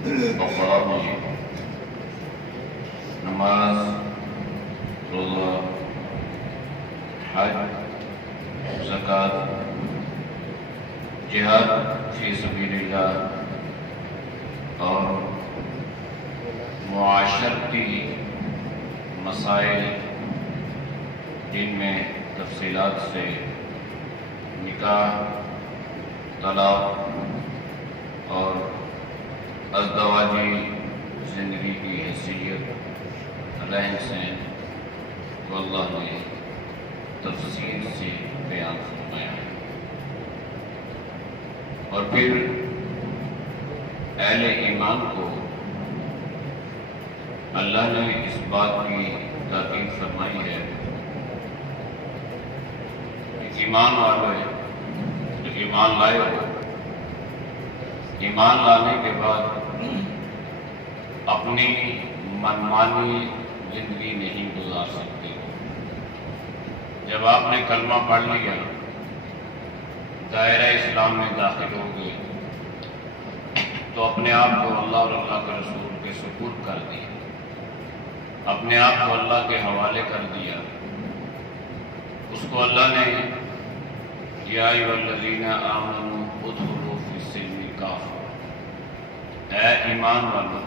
اوقات میں نماز، روزہ، حج، زکوٰۃ، جہاد فی سبیل اللہ اور معاشرتی مسائل جن میں تفصیلات سے نکاح، طلاق اور ازدواجی زندگی کی حیثیت، رہن سہن کو اللہ نے تفصیل سے بیان فرمایا ہے۔ اور پھر اہل ایمان کو اللہ نے اس بات کی تاکید فرمائی ہے کہ ایمان والے جو ایمان لائے ہو، ایمان لانے کے بعد اپنی منمانی زندگی نہیں گزار سکتے۔ جب آپ نے کلمہ پڑھ لیا، دائرہ اسلام میں داخل ہو گئے، تو اپنے آپ کو اللہ اور اللہ کے رسول کے سپرد کر دیا، اپنے آپ کو اللہ کے حوالے کر دیا۔ اس کو اللہ نے یا ایھا الذین آمنوا ادخلوا فی السلم کافۃ، اے ایمان والو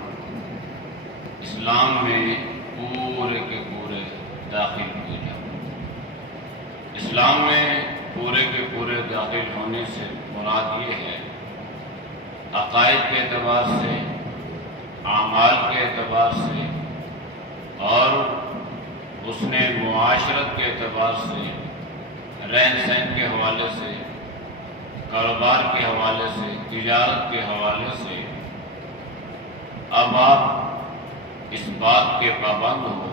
اسلام میں پورے کے پورے داخل ہو جاؤ۔ اسلام میں پورے کے پورے داخل ہونے سے مراد یہ ہے عقائد کے اعتبار سے، اعمال کے اعتبار سے اور اس نے معاشرت کے اعتبار سے، رہن سہن کے حوالے سے، کاروبار کے حوالے سے، تجارت کے حوالے سے اب آپ اس بات کے پابند ہو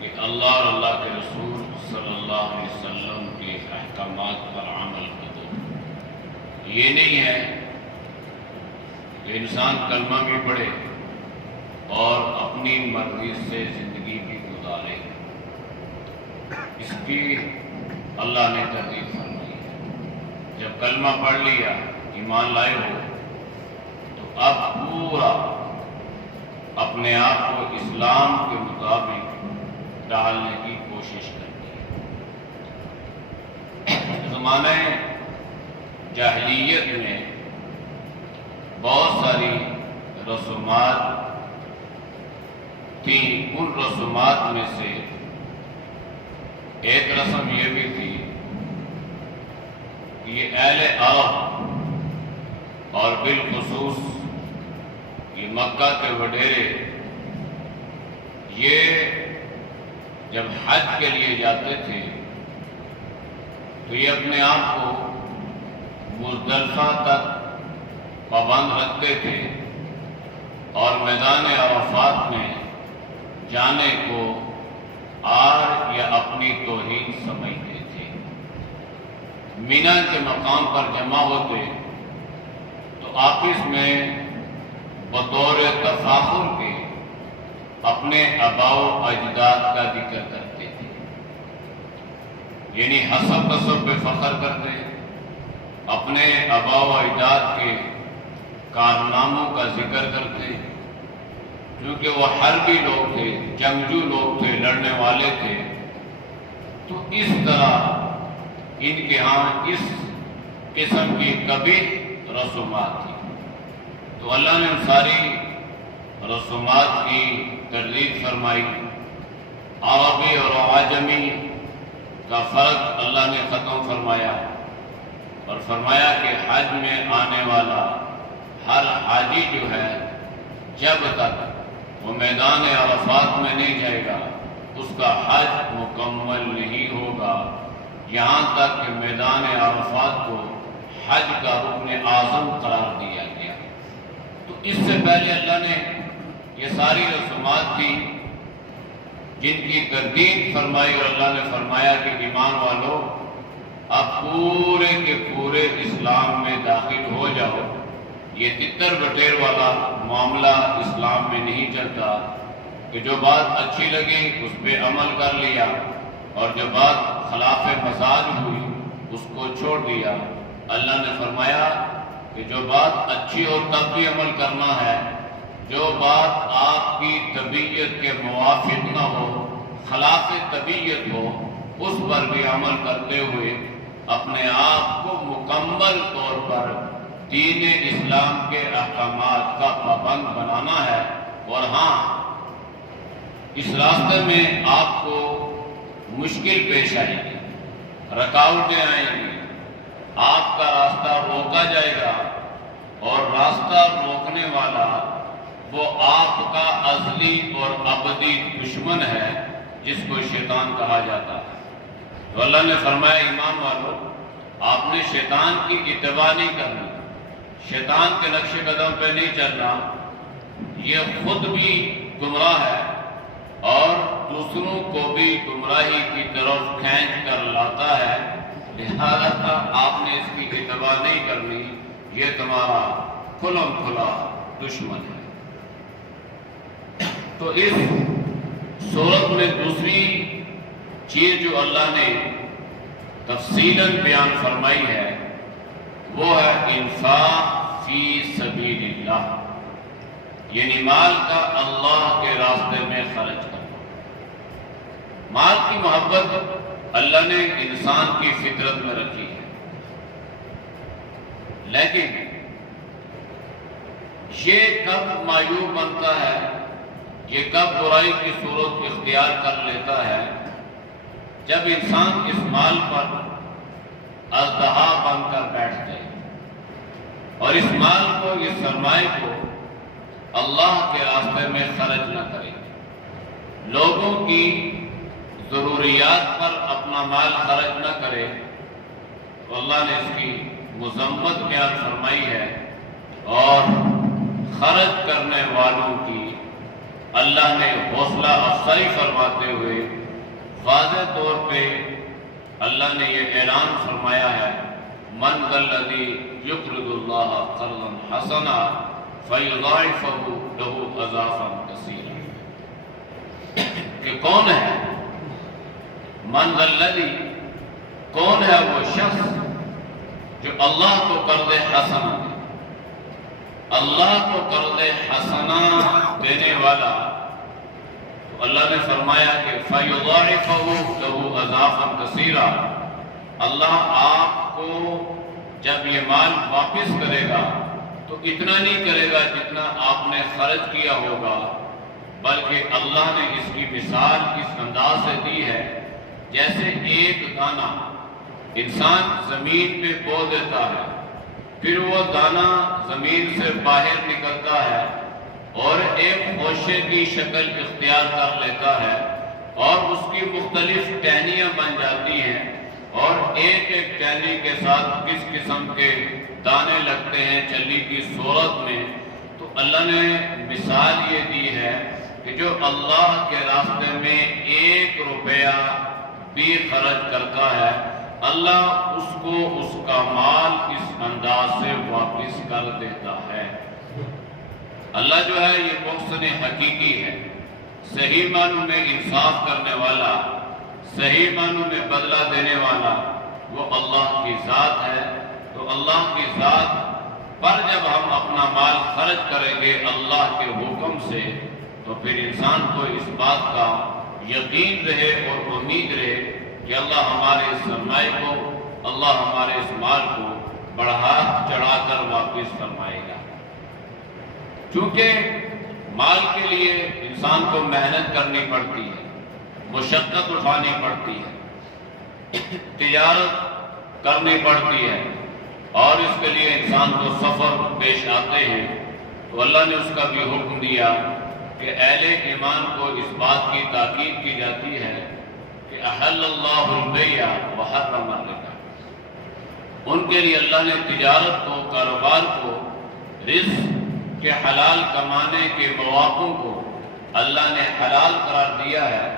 کہ اللہ اور اللہ کے رسول صلی اللہ علیہ وسلم کے احکامات پر عمل کرو۔ یہ نہیں ہے کہ انسان کلمہ بھی پڑھے اور اپنی مرضی سے زندگی بھی گزارے، اس کی اللہ نے تردید فرمائی ہے۔ جب کلمہ پڑھ لیا، ایمان لائے ہو، تو اب پورا اپنے آپ کو اسلام کے مطابق ڈالنے کی کوشش کرنی ہے۔ زمانہ جاہلیت میں بہت ساری رسومات تھیں، ان رسومات میں سے ایک رسم یہ بھی تھی کہ یہ اہل عرب اور بالخصوص یہ مکہ کے وڈیرے یہ جب حج کے لیے جاتے تھے تو یہ اپنے آپ کو مزدلفہ تک پابند رکھتے تھے اور میدان عرفات میں جانے کو عار یا اپنی توہین سمجھتے تھے۔ مینا کے مقام پر جمع ہوتے تو آپس میں بطور تفاخر کے اپنے آباء و اجداد کا ذکر کرتے تھے، یعنی حسب نسب پہ فخر کرتے، اپنے آباء و اجداد کے کارناموں کا ذکر کرتے، کیونکہ وہ حربی لوگ تھے، جنگجو لوگ تھے، لڑنے والے تھے۔ تو اس طرح ان کے ہاں اس قسم کی کبھی رسومات تھی۔ تو اللہ نے ان ساری رسومات کی تردید فرمائی۔ عربی اور عجمی کا فرق اللہ نے ختم فرمایا اور فرمایا کہ حج میں آنے والا ہر حاجی جو ہے جب تک وہ میدان عرفات میں نہیں جائے گا اس کا حج مکمل نہیں ہوگا، یہاں تک کہ میدان عرفات کو حج کا رکن اعظم قرار دیا گیا۔ تو اس سے پہلے اللہ نے یہ ساری رسومات تھی جن کی تردید فرمائی اور اللہ نے فرمایا کہ ایمان والو اب پورے کے پورے اسلام میں داخل ہو جاؤ۔ یہ تتر بٹیر والا معاملہ اسلام میں نہیں چلتا کہ جو بات اچھی لگی اس پہ عمل کر لیا اور جو بات خلاف مزاج ہوئی اس کو چھوڑ دیا۔ اللہ نے فرمایا کہ جو بات اچھی اور تب بھی عمل کرنا ہے، جو بات آپ کی طبیعت کے موافق نہ ہو، خلاف طبیعت ہو، اس پر بھی عمل کرتے ہوئے اپنے آپ کو مکمل طور پر دین اسلام کے احکامات کا پابند بنانا ہے۔ اور ہاں، اس راستے میں آپ کو مشکل پیش آئے گی، رکاوٹیں آئیں گی، آپ کا راستہ روکا جائے گا، اور راستہ روکنے والا وہ آپ کا ازلی اور ابدی دشمن ہے، جس کو شیطان کہا جاتا ہے۔ تو اللہ نے فرمایا ایمان والو، آپ نے شیطان کی اتباع نہیں کرنی، شیطان کے نقش قدم پہ نہیں چلنا، یہ خود بھی گمراہ ہے اور دوسروں کو بھی گمراہی کی طرف کھینچ کر لاتا ہے، لہذا آپ نے اس کی اتباع نہیں کرنی، یہ تمہارا کھلم کھلا دشمن ہے۔ تو اس سورت میں دوسری چیز جو اللہ نے تفصیلاً بیان فرمائی ہے وہ ہے انفاق فی سبیل اللہ، یعنی مال کا اللہ کے راستے میں خرچ کرنا۔ مال کی محبت اللہ نے انسان کی فطرت میں رکھی ہے، لیکن یہ کب معیوب بنتا ہے، یہ کب برائی کی صورت اختیار کر لیتا ہے، جب انسان اس مال پر اژدہا بن کر بیٹھ جائے اور اس مال کو، اس سرمائے کو اللہ کے راستے میں خرچ نہ کرے، لوگوں کی ضروریات پر اپنا مال خرچ نہ کرے، تو اللہ نے اس کی مذمت بیان فرمائی ہے، اور خرچ کرنے والوں کی اللہ نے حوصلہ افزائی فرماتے ہوئے واضح طور پہ اللہ نے یہ اعلان فرمایا ہے، من ذا الذی یقرض اللہ قرضا حسنا فیضاعفہ لہ اضعافا کثیرا، کہ کون ہے من ذا الذی، کون ہے وہ شخص جو اللہ کو قرض حسنا دے، اللہ کو قرض حسنا دینے والا۔ تو اللہ نے فرمایا کہ فَيُضَاعِفَهُ لَهُ أَضْعَافًا كَثِيرًا، اللہ آپ کو جب یہ مال واپس کرے گا تو اتنا نہیں کرے گا جتنا آپ نے خرچ کیا ہوگا، بلکہ اللہ نے اس کی مثال اس انداز سے دی ہے جیسے ایک دانہ انسان زمین پہ بو دیتا ہے، پھر وہ دانہ زمین سے باہر نکلتا ہے اور ایک خوشے کی شکل اختیار کر لیتا ہے، اور اس کی مختلف ٹہنیاں بن جاتی ہیں، اور ایک ایک ٹہنی کے ساتھ کس قسم کے دانے لگتے ہیں چلی کی صورت میں۔ تو اللہ نے مثال یہ دی ہے کہ جو اللہ کے راستے میں 1 روپیہ بھی خرچ کرتا ہے، اللہ اس کو اس کا مال اس انداز سے واپس کر دیتا ہے۔ اللہ جو ہے یہ محسن حقیقی ہے، صحیح معنوں میں انصاف کرنے والا، صحیح معنوں میں بدلہ دینے والا وہ اللہ کی ذات ہے۔ تو اللہ کی ذات پر جب ہم اپنا مال خرچ کریں گے اللہ کے حکم سے، تو پھر انسان کو اس بات کا یقین رہے اور امید رہے کہ اللہ ہمارے اس سرمائے کو، اللہ ہمارے اس مال کو بڑھا چڑھا کر واپس فرمائے گا۔ چونکہ مال کے لیے انسان کو محنت کرنی پڑتی ہے، مشقت اٹھانی پڑتی ہے، تجارت کرنی پڑتی ہے، اور اس کے لیے انسان کو سفر پیش آتے ہیں۔ تو اللہ نے اس کا بھی حکم دیا کہ اہل ایمان کو اس بات کی تاکید کی جاتی ہے کہ احل اللہ البیع وحرم الربا، ان کے لیے اللہ نے تجارت کو، کاروبار کو، رزق کے حلال کمانے کے مواقع کو اللہ نے حلال قرار دیا ہے،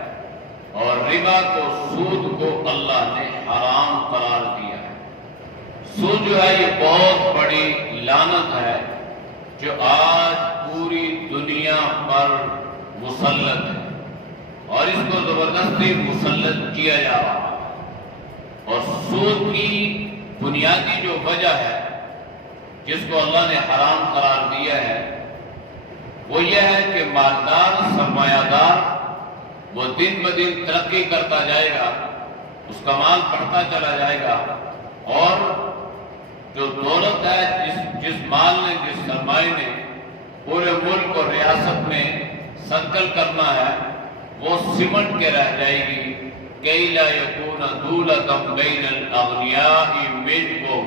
اور ربا کو، سود کو اللہ نے حرام قرار دیا ہے۔ سود جو ہے یہ بہت بڑی لعنت ہے جو آج پوری دنیا پر مسلط ہے، اور اس کو زبردستی مسلط کیا جا رہا ہے۔ اور سود کی بنیادی جو وجہ ہے جس کو اللہ نے حرام قرار دیا ہے وہ یہ ہے کہ مالدار سرمایہ دار وہ دن بدن ترقی کرتا جائے گا، اس کا مال بڑھتا چلا جائے گا، اور جو دولت ہے جس مال نے جس سرمایہ نے پورے ملک اور ریاست میں سرکل کرنا ہے وہ سمٹ کے رہ جائے گی۔ کَإْ لَا يَكُونَ دُولَةً بَيْنَ الْأَغْنِيَاءِ مِنْكُمْ،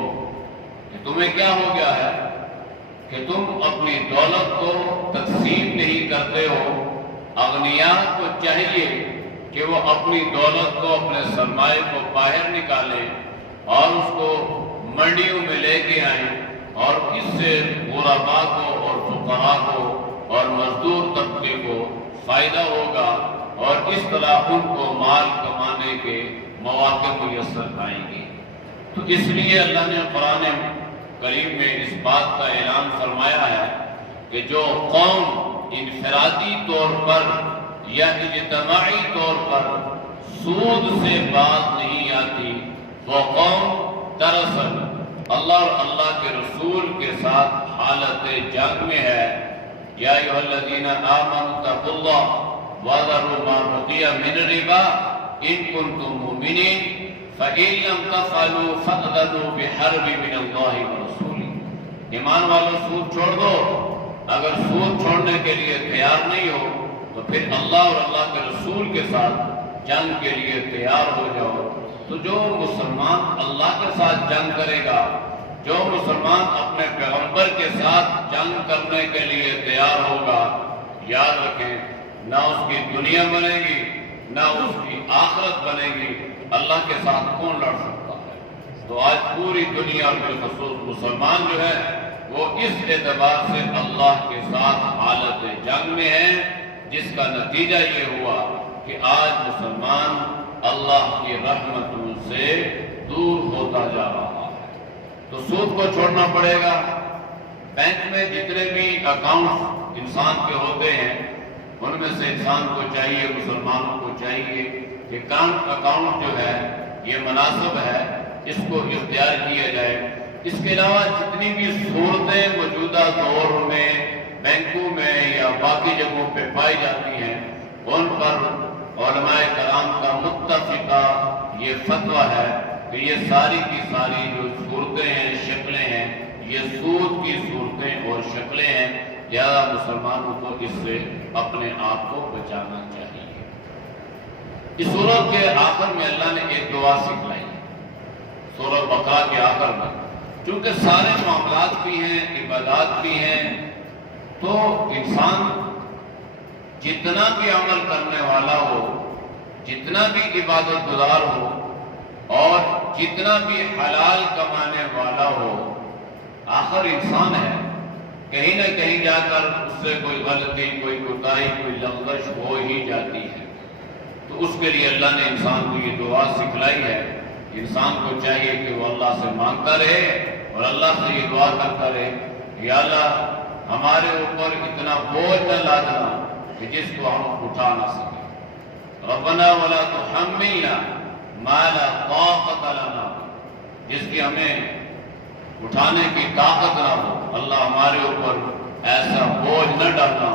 کہ تمہیں کیا ہو گیا ہے کہ تم اپنی دولت کو تقسیم نہیں کرتے ہو۔ اغنیاء کو چاہیے کہ وہ اپنی دولت کو اپنے سرمایہ کو باہر نکالیں اور اس کو منڈیوں میں لے کے آئیں، اور اس سے غرباء کو اور فقراء کو اور مزدور طبقے کو فائدہ ہوگا، اور اس طرح ان کو مال کمانے کے مواقع میسر آئیں گے۔ تو اس لیے اللہ نے قرآن کریم میں اس بات کا اعلان فرمایا ہے کہ جو قوم انفرادی طور پر یا اجتماعی طور پر سود سے باز نہیں آتی، وہ قوم دراصل اللہ اور اللہ کے رسول کے ساتھ حالت جنگ میں ہے۔ یا ایھا الذین آمنوا اتقوا اللہ وذروا ما بقی من الربا ان کنتم مؤمنین فإن لم تفعلوا فأذنوا بحرب من اللہ ورسولہ۔ ایمان والو سود چھوڑ دو، اگر سود چھوڑنے کے لیے تیار نہیں ہو تو پھر اللہ اور اللہ کے رسول کے ساتھ جنگ کے لیے تیار ہو جاؤ۔ تو جو مسلمان اللہ کے ساتھ جنگ کرے گا، جو مسلمان اپنے پیغمبر کے ساتھ جنگ کرنے کے لیے تیار ہوگا، یاد رکھیں نہ اس کی دنیا بنے گی نہ اس کی آخرت بنے گی۔ اللہ کے ساتھ کون لڑ سکتا ہے؟ تو آج پوری دنیا اور بالخصوص مسلمان جو ہے وہ اس اعتبار سے اللہ کے ساتھ حالت جنگ میں ہے، جس کا نتیجہ یہ ہوا کہ آج مسلمان اللہ کی رحمتوں سے دور ہوتا جا رہا ہے۔ تو سود کو چھوڑنا پڑے گا۔ بینک میں جتنے بھی اکاؤنٹ انسان کے ہوتے ہیں ان میں سے انسان کو چاہیے، مسلمانوں کو چاہیے کہ کرنٹ اکاؤنٹ جو ہے یہ مناسب ہے، اس کو اختیار کیا جائے۔ اس کے علاوہ جتنی بھی صورتیں موجودہ دور میں بینکوں میں یا باقی جگہوں پہ پائی جاتی ہیں ان پر علماء کرام کا متفقہ یہ فتویٰ ہے کہ یہ ساری کی ساری جو صورتیں ہیں، شکلیں ہیں، یہ سود کی صورتیں اور شکلیں ہیں، لہذا مسلمانوں کو اس سے اپنے آپ کو بچانا چاہیے۔ اس سورت کے آخر میں اللہ نے ایک دعا سکھلائی، سورۃ بقرہ کے آخر میں، چونکہ سارے معاملات بھی ہیں، عبادات بھی ہیں، تو انسان جتنا بھی عمل کرنے والا ہو، جتنا بھی عبادت گزار ہو اور جتنا بھی حلال کمانے والا ہو، آخر انسان ہے، کہیں نہ کہیں جا کر اس سے کوئی غلطی، کوئی کوتاہی، کوئی لغزش ہو ہی جاتی ہے۔ تو اس کے لیے اللہ نے انسان کو یہ دعا سکھلائی ہے۔ انسان کو چاہیے کہ وہ اللہ سے مانگتا رہے اور اللہ سے یہ دعا کرتا رہے، یا اللہ ہمارے اوپر اتنا بوجھ نہ لادنا کہ جس کو ہم اٹھا نہ سکیں۔ ربنا ولا تحملنا ما لا طاقت لنا، جس کی ہمیں اٹھانے کی طاقت نہ ہو، اللہ ہمارے اوپر ایسا بوجھ نہ ڈالنا۔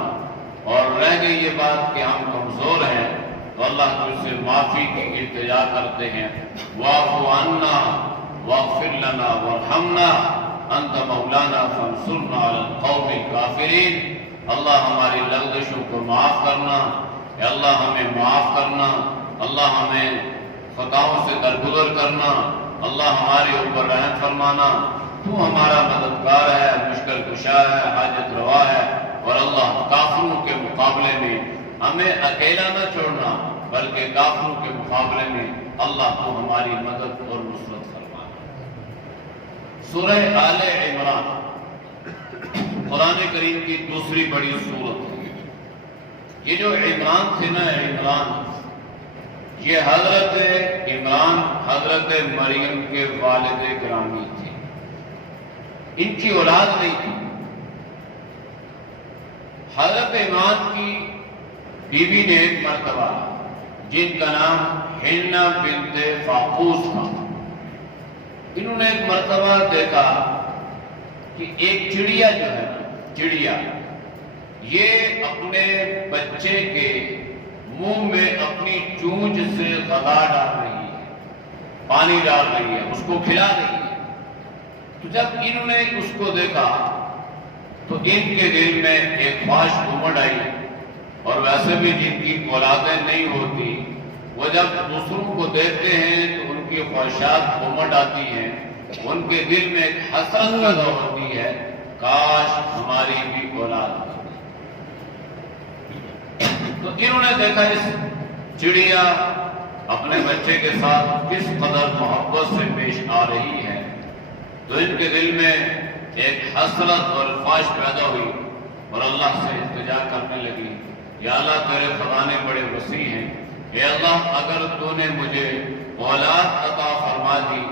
اور رہ گئی یہ بات کہ ہم کمزور ہیں تو اللہ تجھ سے معافی کی التجا کرتے ہیں۔ واعف عنا واغفر لنا وارحمنا انت مولانا فانصرنا علی القوم الکافرین۔ اللہ ہماری لغزشوں کو معاف کرنا، اے اللہ ہمیں معاف کرنا، اللہ ہمیں خطاؤں سے درگزر کرنا، اللہ ہمارے اوپر رحم فرمانا۔ تو ہمارا مددگار ہے، مشکل کشا ہے، حاجت روا ہے، اور اللہ کافروں کے مقابلے میں ہمیں اکیلا نہ چھوڑنا بلکہ کافروں کے مقابلے میں اللہ کو ہماری مدد اور نصرت فرمانا۔ سورہ آل عمران قرآن کریم کی دوسری بڑی سورت ہے۔ یہ جو عمران تھے نا، عمران یہ حضرت عمران حضرت مریم کے والد گرامی تھے، ان کی اولاد نہیں تھی۔ حضرت عمران کی بیوی نے ایک مرتبہ، جن کا نام حنہ بنت فاقوس تھا، انہوں نے ایک مرتبہ دیکھا کہ کہ ایک چڑیا جو ہے نا، چڑیا یہ اپنے بچے کے منہ میں اپنی چونچ سے غذا ڈال رہی ہے، پانی ڈال رہی ہے، اس کو کھلا رہی ہے۔ تو جب انہوں نے اس کو دیکھا تو ان کے دل میں ایک خواہش امڑ آئی، اور ویسے بھی جن کی اولادیں نہیں ہوتی وہ جب دوسروں کو دیکھتے ہیں تو ان کی خواہشات امڑ آتی ہیں، ان کے دل میں ایک حسرت پیدا ہوتی ہے، کاش ہماری بھی اولاد ہوتی۔ تو انہوں نے دیکھا اس چڑیا اپنے بچے کے ساتھ کس قدر محبت سے پیش آ رہی ہے، تو ان کے دل میں ایک حسرت اور خواہش پیدا ہوئی، اور اللہ سے التجا کرنے لگی، یا اللہ تیرے خزانے بڑے وسیع ہیں، اے اللہ اگر تو نے مجھے اولاد عطا فرما دی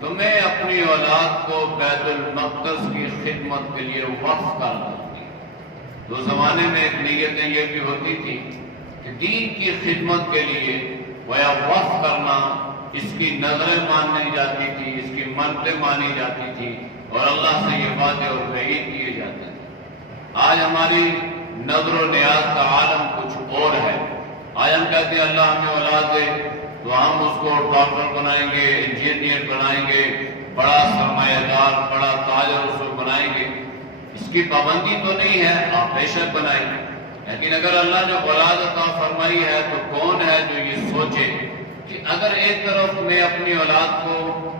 تو میں اپنی اولاد کو بیت المقدس کی خدمت کے لیے وقف کر دوں گی۔ تو زمانے میں ایک نیتیں یہ بھی ہوتی تھی کہ دین کی خدمت کے لیے گویا وقف کرنا، اس کی نظریں مانی جاتی تھی، اس کی منتیں مانی جاتی تھی، اور اللہ سے یہ وعدے اور وعید کیے جاتے تھے۔ آج ہماری نظر و نیاز کا عالم کچھ اور ہے۔ آج ہم کہتے ہیں اللہ ہمیں اولاد دے تو ہم اس کو ڈاکٹر بنائیں گے، انجینئر بنائیں گے، بڑا سرمایہ دار، بڑا تاجر اس کو بنائیں گے۔ اس کی پابندی تو نہیں ہے، آپ بے شک بنائیں، لیکن اگر اللہ نے اولاد عطا فرمائی ہے تو کون ہے جو یہ سوچے کہ اگر ایک طرف میں اپنی اولاد کو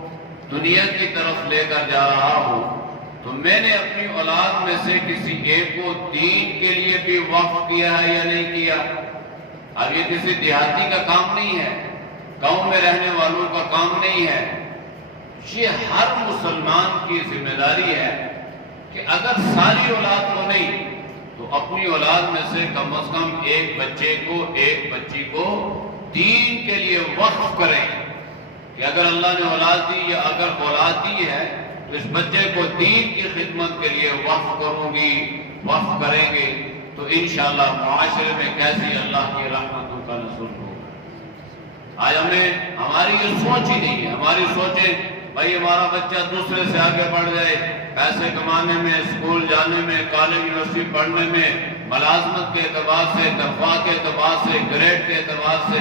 دنیا کی طرف لے کر جا رہا ہوں تو میں نے اپنی اولاد میں سے کسی ایک کو دین کے لیے بھی وقف کیا ہے یا نہیں کیا۔ اب یہ کسی دیہاتی کا کام نہیں ہے، گاؤں میں رہنے والوں کا کام نہیں ہے، یہ ہر مسلمان کی ذمہ داری ہے کہ اگر ساری اولاد کو نہیں تو اپنی اولاد میں سے کم از کم ایک بچے کو، ایک بچی کو دین کے لیے وقف کریں، کہ اگر اللہ نے اولاد دی یا اگر اولاد دی ہے تو اس بچے کو دین کی خدمت کے لیے وقف کروں گی، وقف کریں گے تو انشاءاللہ معاشرے میں کیسی اللہ کی رحمتوں کا نزول ہوگا۔ آج ہماری یہ سوچ ہی نہیں ہے، ہماری سوچیں بھائی ہمارا بچہ دوسرے سے آگے بڑھ جائے، پیسے کمانے میں، اسکول جانے میں، کالج یونیورسٹی پڑھنے میں، ملازمت کے اعتبار سے، تنخواہ کے اعتبار سے، گریڈ کے اعتبار سے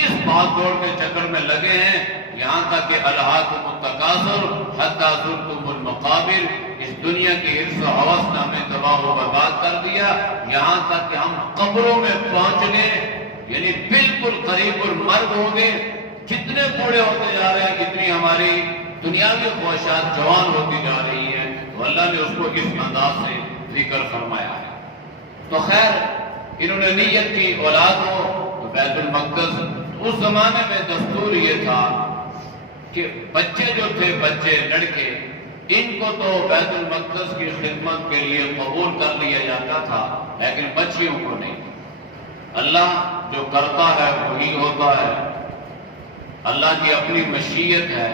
اس بھاگ دوڑ کے چکر میں لگے ہیں، یہاں تک کہ الہاکم التکاثر حتی زرتم المقابر، اس دنیا کی حرص و ہوس نے ہمیں تباہ و برباد کر دیا، یہاں تک کہ ہم قبروں میں پہنچنے یعنی بالکل قریب المرگ ہوں گے۔ جتنے بوڑھے ہوتے جا رہے ہیں اتنی ہماری دنیاوی خواہشات جوان ہوتی جا رہی ہیں، تو اللہ نے اس کو اس انداز سے ذکر فرمایا ہے۔ تو خیر انہوں نے نیت کی اولاد ہو تو بیت المقدس، اس زمانے میں دستور یہ تھا کہ بچے جو تھے، بچے لڑکے، ان کو تو بیت المقدس کی خدمت کے لیے قبول کر لیا جاتا تھا، لیکن بچیوں کو نہیں۔ اللہ جو کرتا ہے وہی ہوتا ہے، اللہ کی اپنی مشیت ہے،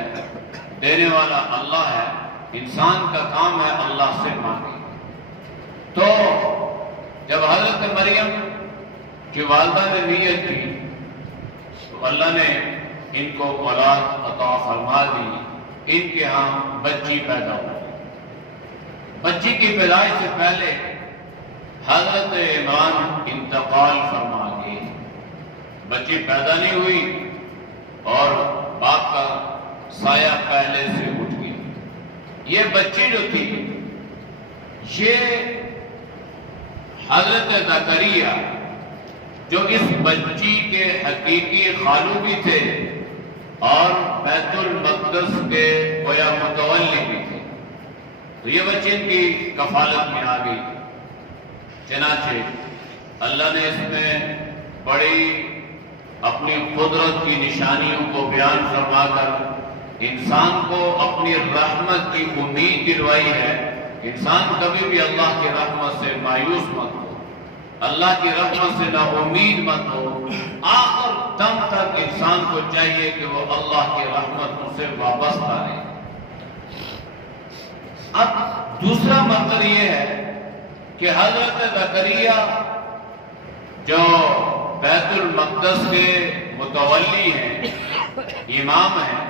دینے والا اللہ ہے، انسان کا کام ہے اللہ سے مانگے۔ تو جب حضرت مریم کی والدہ نے نیت کی تو اللہ نے ان کو اولاد عطا فرما دی، ان کے ہاں بچی پیدا ہوئی۔ بچی کی پیدائش سے پہلے حضرت عمران انتقال فرما گئے، بچی پیدا نہیں ہوئی اور باپ کا سایہ پہلے سے اٹھ گیا۔ یہ بچی جو تھی یہ حضرت زکریا جو اس بچی کے حقیقی خالو بھی تھے اور بیت المقدس کے گویا متولی بھی تھے، تو یہ بچی ان کی کفالت میں آ گئی۔ چنانچہ اللہ نے اس میں بڑی اپنی قدرت کی نشانیوں کو بیان فرما کر انسان کو اپنی رحمت کی امید دلوائی ہے۔ انسان کبھی بھی اللہ کی رحمت سے مایوس مت ہو، اللہ کی رحمت سے نا امید مت ہو، آخر دم تک انسان کو چاہیے کہ وہ اللہ کی رحمتوں سے وابستہ رہے۔ اب دوسرا منظر یہ ہے کہ حضرت زکریا جو بیت المقدس کے متولی ہیں، امام ہیں،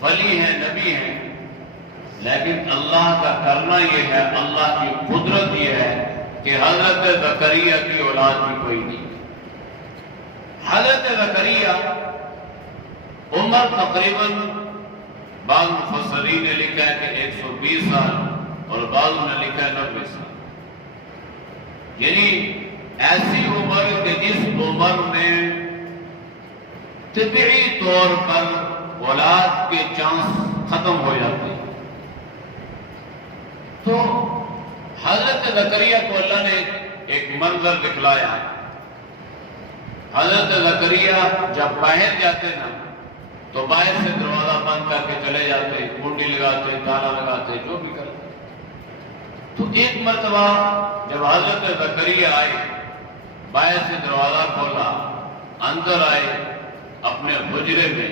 ولی ہیں، نبی ہیں، لیکن اللہ کا کرنا یہ ہے، اللہ کی قدرت یہ ہے کہ حضرت زکریا کی اولاد بھی کوئی نہیں۔ حضرت زکریا عمر تقریباً بعض مفسرین نے لکھا ہے کہ 120 سال اور بعض نے لکھا ہے 90 سال، یعنی ایسی عمر کہ جس عمر میں طبعی طور پر اولاد کے چانس ختم ہو جاتے ہیں۔ تو حضرت زکریا کو اللہ نے ایک منظر دکھلایا۔ حضرت زکریا جب باہر جاتے نا تو باہر سے دروازہ بند کر کے چلے جاتے، کنڈی لگاتے، تالا لگاتے، جو بھی کرتے۔ تو ایک مرتبہ جب حضرت زکریا آئے، باہر سے دروازہ کھولا، اندر آئے، اپنے حجرے میں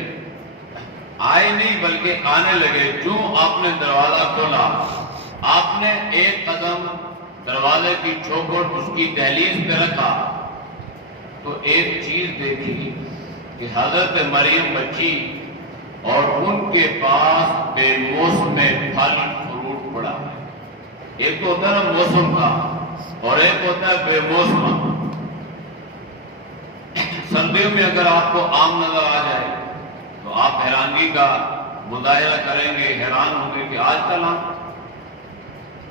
آئے نہیں بلکہ آنے لگے۔ جو آپ نے دروازہ کھولا، آپ نے ایک قدم دروازے کی چوکھٹ اس کی دہلیز پہ رکھا تو ایک چیز دیکھی کہ حضرت مریم بچی اور ان کے پاس بے موسم پھل فروٹ پڑا ہے۔ ایک تو ہوتا ہے موسم کا اور ایک ہوتا ہے بے موسم۔ سردیوں میں اگر آپ کو آم نظر آ جائے تو آپ حیرانگی کا مظاہرہ کریں گے، حیران ہوں گے کہ آج کل آم،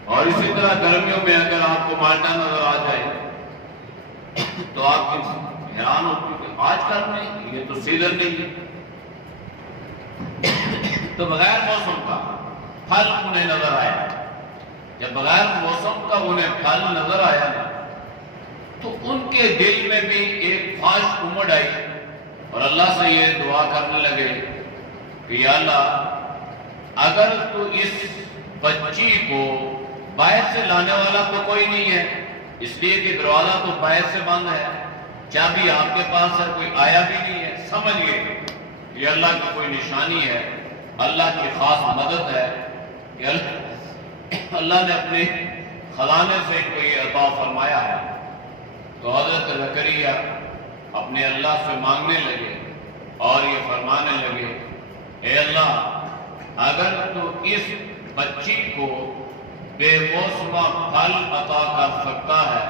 اور اسی طرح گرمیوں میں اگر آپ کو مالٹا نظر آ جائے تو آپ حیران ہوتے کہ آج کل نہیں، یہ تو سیزن نہیں ہے۔ تو بغیر موسم کا پھل انہیں نظر آیا۔ جب بغیر موسم کا انہیں پھل نظر آیا تو ان کے دل میں بھی ایک خواہش امڑ آئی اور اللہ سے یہ دعا کرنے لگے کہ یا اللہ، اگر تو اس بچی کو باہر سے لانے والا تو کوئی نہیں ہے، اس لیے کہ دروازہ تو باہر سے بند ہے، چابی آپ کے پاس ہے، کوئی آیا بھی نہیں ہے، سمجھ گئے یہ اللہ کی کوئی نشانی ہے، اللہ کی خاص مدد ہے کہ اللہ نے اپنے خزانے سے کوئی عطا فرمایا ہے۔ تو حضرت زکریا اپنے اللہ سے مانگنے لگے اور یہ فرمانے لگے، اے اللہ، اگر تو اس بچی کو بے موسمہ پھل عطا کر سکتا ہے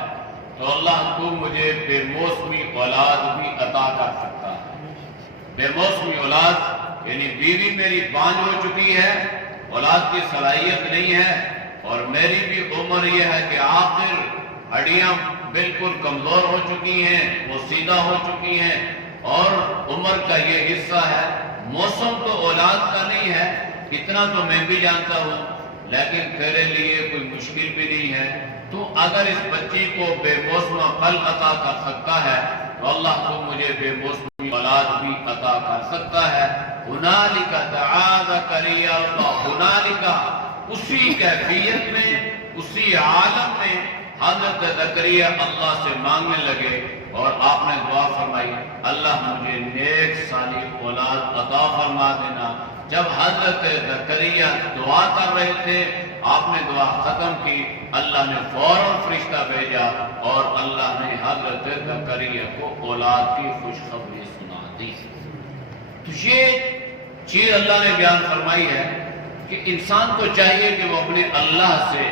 تو اللہ تو مجھے بے موسمی اولاد بھی عطا کر سکتا ہے۔ بے موسمی اولاد یعنی بیوی میری بانجھ ہو چکی ہے، اولاد کی صلاحیت نہیں ہے، اور میری بھی عمر یہ ہے کہ آخر ہڈیاں بالکل کمزور ہو چکی ہیں، وہ سیدھا ہو چکی ہیں، اور عمر کا یہ حصہ ہے۔ موسم تو اولاد کا نہیں ہے، اتنا تو میں بھی جانتا ہوں، لیکن تیرے لیے کوئی مشکل بھی نہیں ہے۔ تو اگر اس بچی کو بے موسمہ پھل عطا کر سکتا ہے تو اللہ تو مجھے بے موسمی اولاد بھی عطا کر سکتا ہے۔ ہنالک دعا زکریا اللہ، ہنالک اسی کیفیت میں، اسی عالم میں حضرت زکریا اللہ سے مانگنے لگے اور آپ نے دعا فرمائی، اللہ مجھے نیک صالح اولاد عطا فرما دینا۔ جب حضرت زکریا دعا کر رہے تھے، آپ نے دعا ختم کی، اللہ نے فوراً فرشتہ بھیجا اور اللہ نے حضرت زکریا کو اولاد کی خوشخبری سنا دی۔ تو یہ چیز اللہ نے بیان فرمائی ہے کہ انسان کو چاہیے کہ وہ اپنے اللہ سے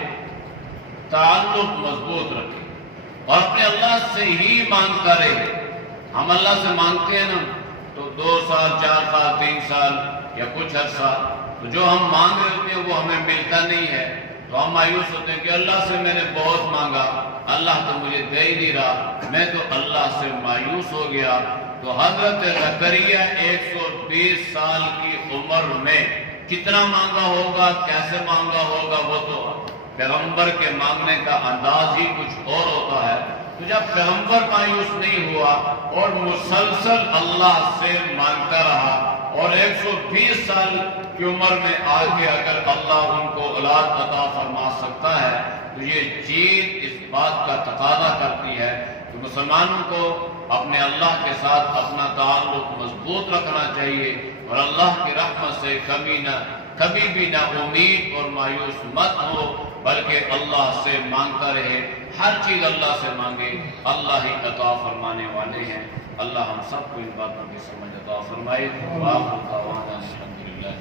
تعلق مضبوط رکھے اور اپنے اللہ سے ہی مانگتا رہے۔ ہم اللہ سے مانگتے ہیں نا تو 2 سال 4 سال 3 سال یا کچھ عرصہ، تو جو ہم مانگ رہے ہوتے ہیں وہ ہمیں ملتا نہیں ہے تو ہم مایوس ہوتے ہیں کہ اللہ سے میں نے بہت مانگا، اللہ تو مجھے دے ہی نہیں رہا، میں تو اللہ سے مایوس ہو گیا۔ تو حضرت زکریا 120 سال کی عمر میں کتنا مانگا ہوگا، کیسے مانگا ہوگا، وہ تو پیغمبر کے مانگنے کا انداز ہی کچھ اور ہوتا ہے۔ تو جب پیغمبر مایوس نہیں ہوا اور مسلسل اللہ سے مانگتا رہا اور 120 سال کی عمر میں آگے اگر اللہ ان کو اولاد عطا فرما سکتا ہے تو یہ چیز اس بات کا تقاضا کرتی ہے کہ مسلمانوں کو اپنے اللہ کے ساتھ اپنا تعلق مضبوط رکھنا چاہیے اور اللہ کی رحمت سے کبھی بھی نہ امید اور مایوس مت ہو، بلکہ اللہ سے مانگتا رہے، ہر چیز اللہ سے مانگے، اللہ ہی عطا فرمانے والے ہیں۔ اللہ ہم سب کو ان باتوں کی سمجھ عطا فرمائے۔ وآخر دعوانا الحمدللہ۔